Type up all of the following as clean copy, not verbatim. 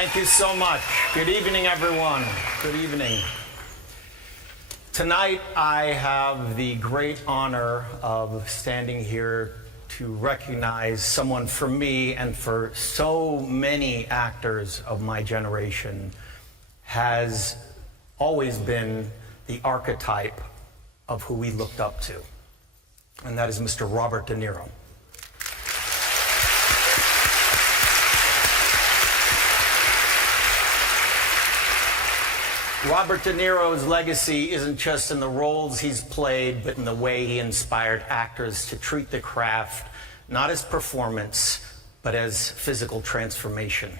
Thank you so much. Good evening, everyone. Good evening. Tonight, I have the great honor of standing here to recognize someone for me and for so many actors of my generation has always been the archetype of who we looked up to. And that is Mr. Robert De Niro. Robert De Niro's legacy isn't just in the roles he's played, but in the way he inspired actors to treat the craft not as performance, but as physical transformation.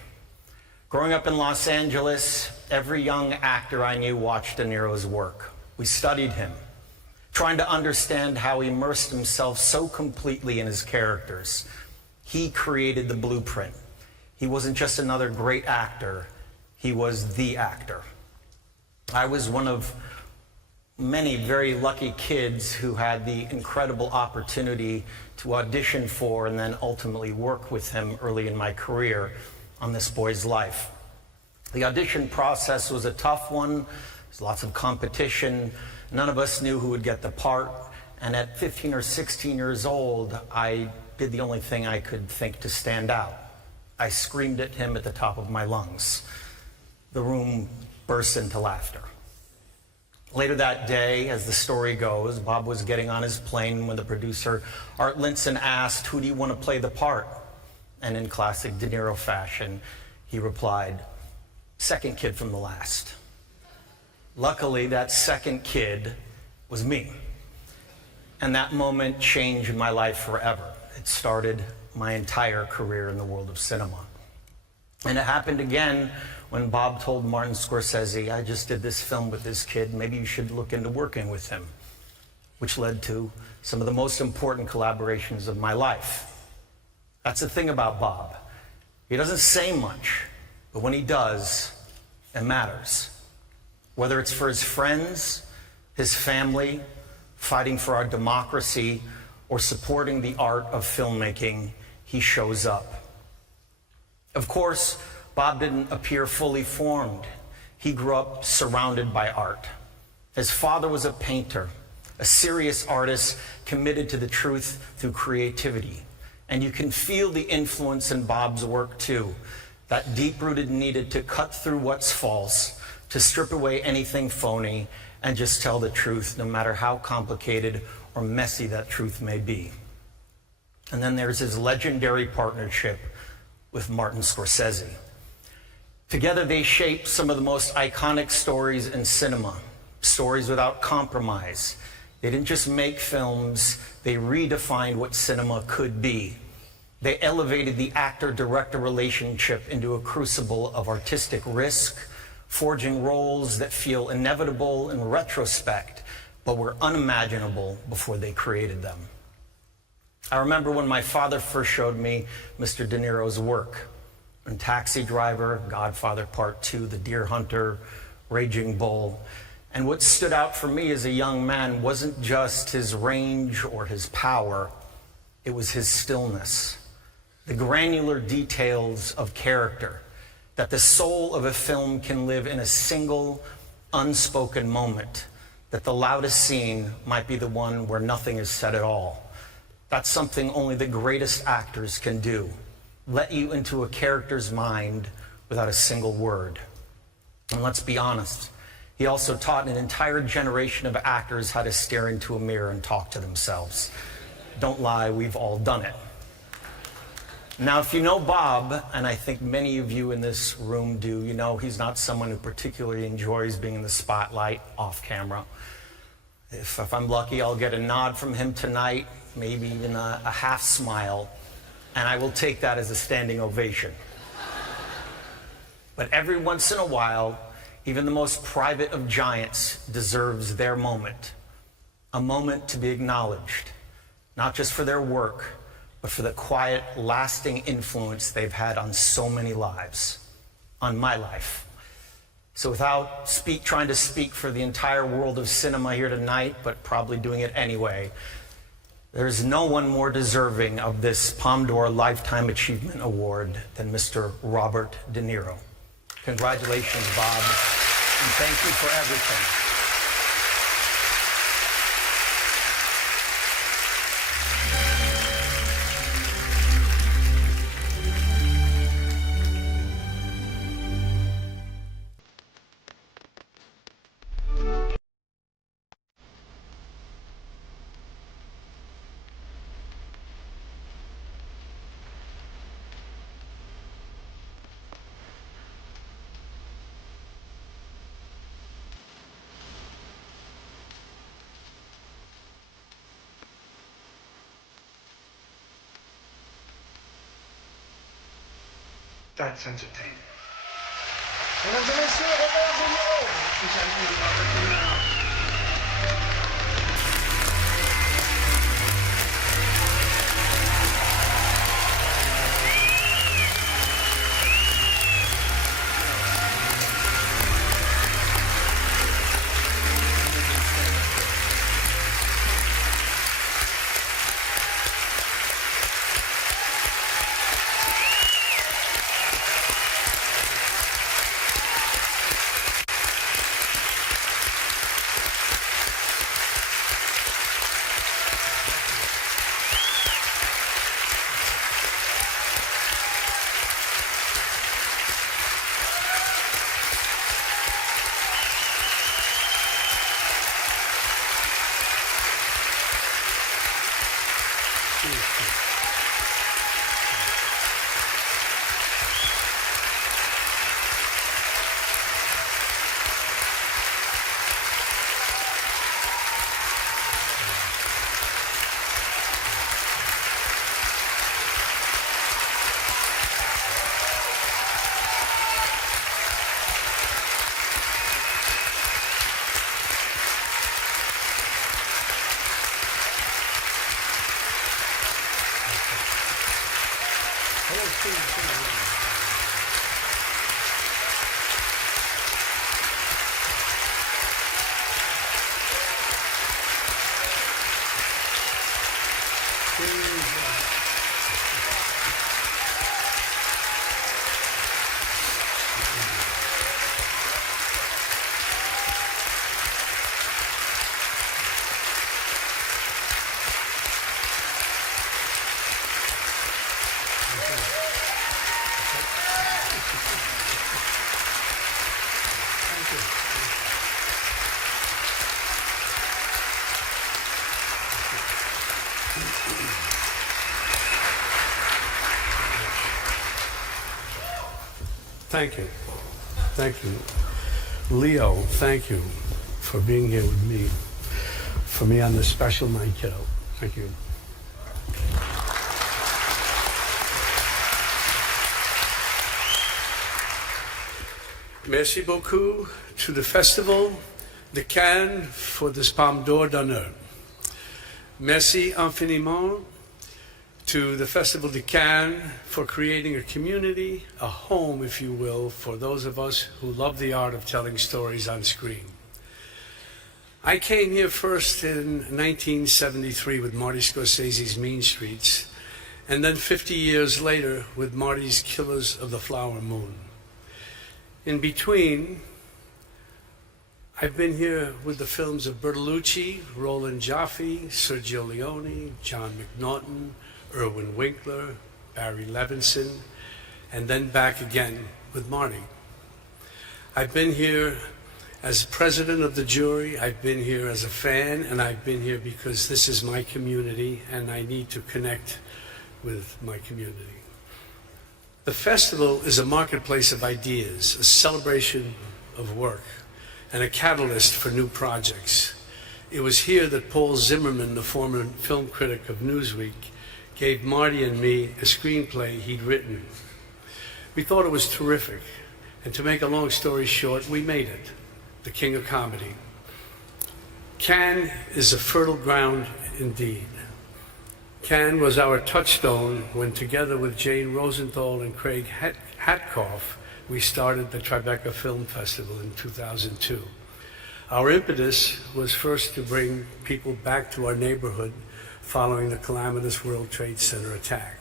Growing up in Los Angeles, every young actor I knew watched De Niro's work. We studied him, trying to understand how he immersed himself so completely in his characters. He created the blueprint. He wasn't just another great actor, he was the actor. I was one of many very lucky kids who had the incredible opportunity to audition for and then ultimately work with him early in my career on this boy's life. The audition process was a tough one. There was lots of competition. None of us knew who would get the part. And at 15 or 16 years old, I did the only thing I could think to stand out. I screamed at him at the top of my lungs. The room burst into laughter. Later that day, as the story goes, Bob was getting on his plane when the producer, Art Linson, asked, "Who do you want to play the part?" And in classic De Niro fashion, he replied, "Second kid from the last." Luckily, that second kid was me. And that moment changed my life forever. It started my entire career in the world of cinema. And it happened again when Bob told Martin Scorsese, "I just did this film with this kid, maybe you should look into working with him," which led to some of the most important collaborations of my life. That's the thing about Bob. He doesn't say much, but when he does, it matters. Whether it's for his friends, his family, fighting for our democracy, or supporting the art of filmmaking, he shows up. Of course, Bob didn't appear fully formed. He grew up surrounded by art. His father was a painter, a serious artist committed to the truth through creativity. And you can feel the influence in Bob's work too, that deep-rooted need to cut through what's false, to strip away anything phony, and just tell the truth, no matter how complicated or messy that truth may be. And then there's his legendary partnership with Martin Scorsese. Together, they shaped some of the most iconic stories in cinema, stories without compromise. They didn't just make films, they redefined what cinema could be. They elevated the actor-director relationship into a crucible of artistic risk, forging roles that feel inevitable in retrospect, but were unimaginable before they created them. I remember when my father first showed me Mr. De Niro's work. In Taxi Driver, Godfather Part 2, The Deer Hunter, Raging Bull. And what stood out for me as a young man wasn't just his range or his power, it was his stillness. The granular details of character, that the soul of a film can live in a single, unspoken moment, that the loudest scene might be the one where nothing is said at all. That's something only the greatest actors can do. Let you into a character's mind without a single word. And let's be honest, he also taught an entire generation of actors how to stare into a mirror and talk to themselves. Don't lie, we've all done it. Now, if you know Bob, and I think many of you in this room do, you know he's not someone who particularly enjoys being in the spotlight off camera. If I'm lucky, I'll get a nod from him tonight, maybe even a half smile, and I will take that as a standing ovation. But every once in a while, even the most private of giants deserves their moment, a moment to be acknowledged, not just for their work, but for the quiet, lasting influence they've had on so many lives, on my life. So without trying to speak for the entire world of cinema here tonight, but probably doing it anyway, there's no one more deserving of this Palme d'Or Lifetime Achievement Award than Mr. Robert De Niro. Congratulations, Bob, and thank you for everything. That's entertainment. Mesdames et messieurs, Robert De Niro. Thank you. Thank you. Leo, thank you for being here with me, for me on this special night, kiddo. Thank you. Merci beaucoup to the festival de Cannes for this Palme d'Or d'honneur. Merci infiniment to the Festival de Cannes for creating a community, a home, if you will, for those of us who love the art of telling stories on screen. I came here first in 1973 with Martin Scorsese's Mean Streets, and then 50 years later with Marty's Killers of the Flower Moon. In between, I've been here with the films of Bertolucci, Roland Joffe, Sergio Leone, John McNaughton, Irwin Winkler, Barry Levinson, and then back again with Marty. I've been here as president of the jury, I've been here as a fan, and I've been here because this is my community and I need to connect with my community. The festival is a marketplace of ideas, a celebration of work, and a catalyst for new projects. It was here that Paul Zimmerman, the former film critic of Newsweek, gave Marty and me a screenplay he'd written. We thought it was terrific, and to make a long story short, we made it, The King of Comedy. Cannes is a fertile ground indeed. Cannes was our touchstone when, together with Jane Rosenthal and Craig Hatkoff, we started the Tribeca Film Festival in 2002. Our impetus was first to bring people back to our neighborhood following the calamitous World Trade Center attack.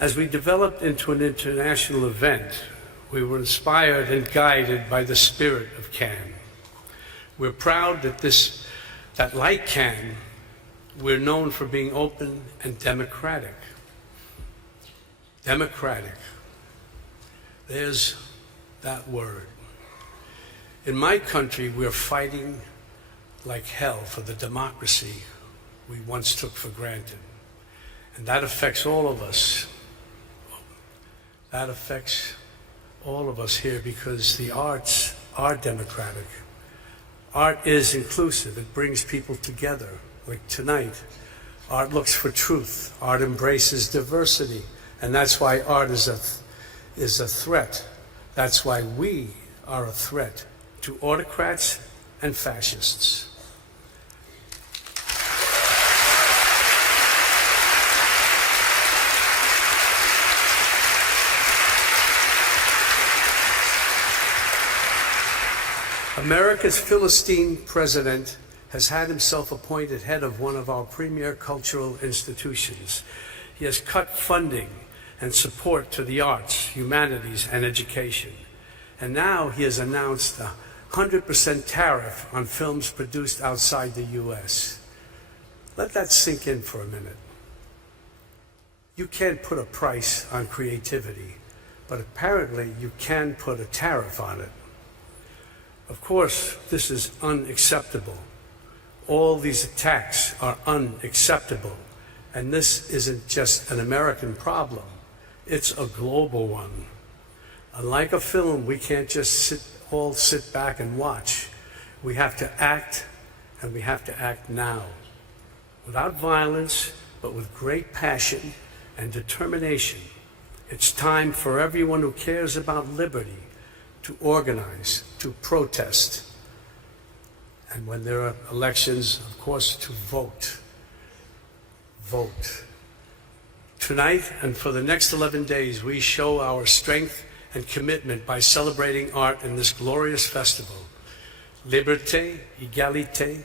As we developed into an international event, We were inspired and guided by the spirit of Cannes. We're proud that like Cannes, we're known for being open and democratic. Democratic. There's that word. In my country, we're fighting like hell for the democracy we once took for granted. And that affects all of us. That affects all of us here because the arts are democratic. Art is inclusive. It brings people together. Like tonight, art looks for truth. Art embraces diversity. And that's why art is a threat. That's why we are a threat to autocrats and fascists. America's Philistine president has had himself appointed head of one of our premier cultural institutions. He has cut funding and support to the arts, humanities, and education. And now he has announced a 100% tariff on films produced outside the U.S. Let that sink in for a minute. You can't put a price on creativity, but apparently you can put a tariff on it. Of course, this is unacceptable. All these attacks are unacceptable. And this isn't just an American problem. It's a global one. Unlike a film, we can't just all sit back and watch. We have to act, and we have to act now. Without violence, but with great passion and determination. It's time for everyone who cares about liberty to organize, to protest, and when there are elections, of course, to vote. Vote. Tonight and for the next 11 days, we show our strength and commitment by celebrating art in this glorious festival. Liberté, égalité,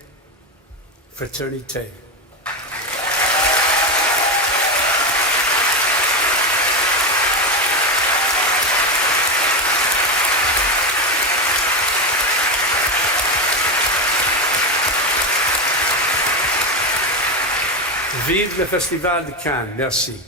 fraternité. Vive le Festival de Cannes. Merci.